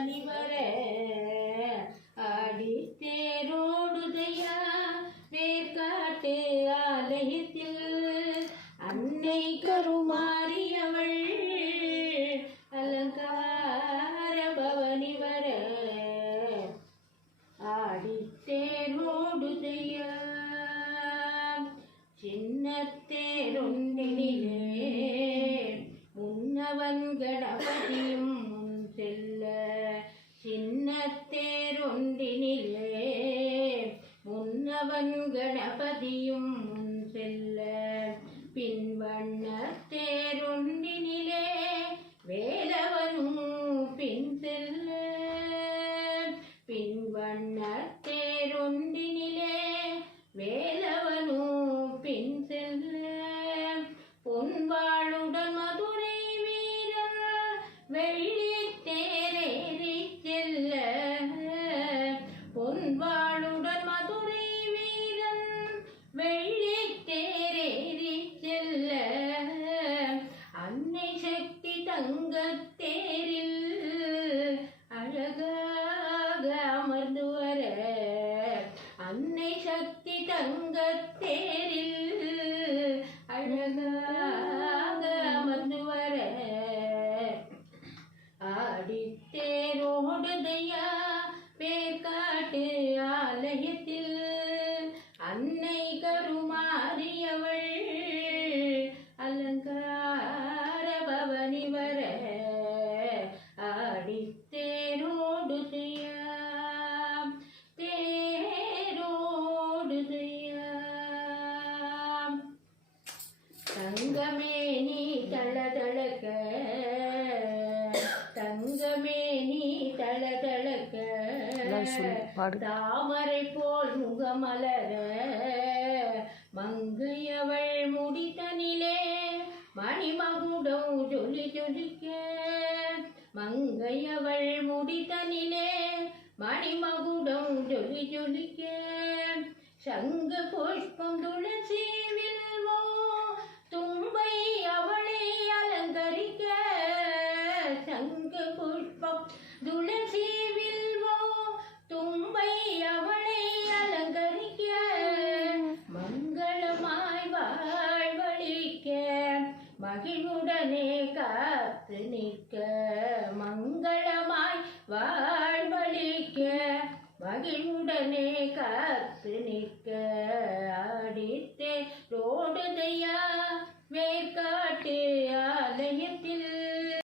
பவனி வர ஆடித்தேரோடுதையா வேர்காட்டு ஆலயத்தில் அன்னை கருமாரியவள் அலங்கார பவனி வர ஆடித்தேரோடுதையா சின்னத்தேரொன்றினிலே முன்னவன் கணபதியும் முன் செல்ல சின்னத்தேரொன்றினிலே முன்னவன் கணபதியும் முன் செல்ல பின்வண்ணத்தேரொன்றினிலே வேலவனும் பின் செல்ல பின்வண்ணத்தேரொன்றினிலே வேலவனும் பின் செல்ல பொன்வாளுடன் மதுரை வீரர் வெள்ளி தேரேறி செல்ல பொன்வாளுடன் மதுரை வீரன் வெள்ளி தேரேறி செல்ல அன்னை சக்தி தங்கத்தேரில் அழகாக அமர்ந்து வர அன்னை சக்தி தங்கத்தேரில் அழகாக அமர்ந்து வர ஆடித்தேரோடுதையா வேர்காட்டு ஆலயத்தில் அன்னை கருமாரியவள் அலங்கார பவனி வர ஆடித்தேரோடுதையா தங்கமே நீ தளதளக்க தங்கமே நீ தளதளக்க தாமரை போல் முகமலர மங்கையவள் முடித்தனிலே மணிமகுடம் ஜொலி ஜொலிக்க மங்கையவள் முடித்தனிலே மணிமகுடம் ஜொலி ஜொலிக்க சங்க புஷ்பம் துளசி வில்வோ தும்பை அவளை அலங்கரிக்க சங்க புஷ்பம் துளசி வில்வோ தும்பை அவளை அலங்கரிக்க மங்களமாய் வாழ்வழிக்க மகிழ்வுடனே காத்து நிற்க மங்களமாய் வாழ்வழிக்க மகிழ்வுடனே காத்து நிற்க ஆடித்தேரோடுதையா வேர்காட்டு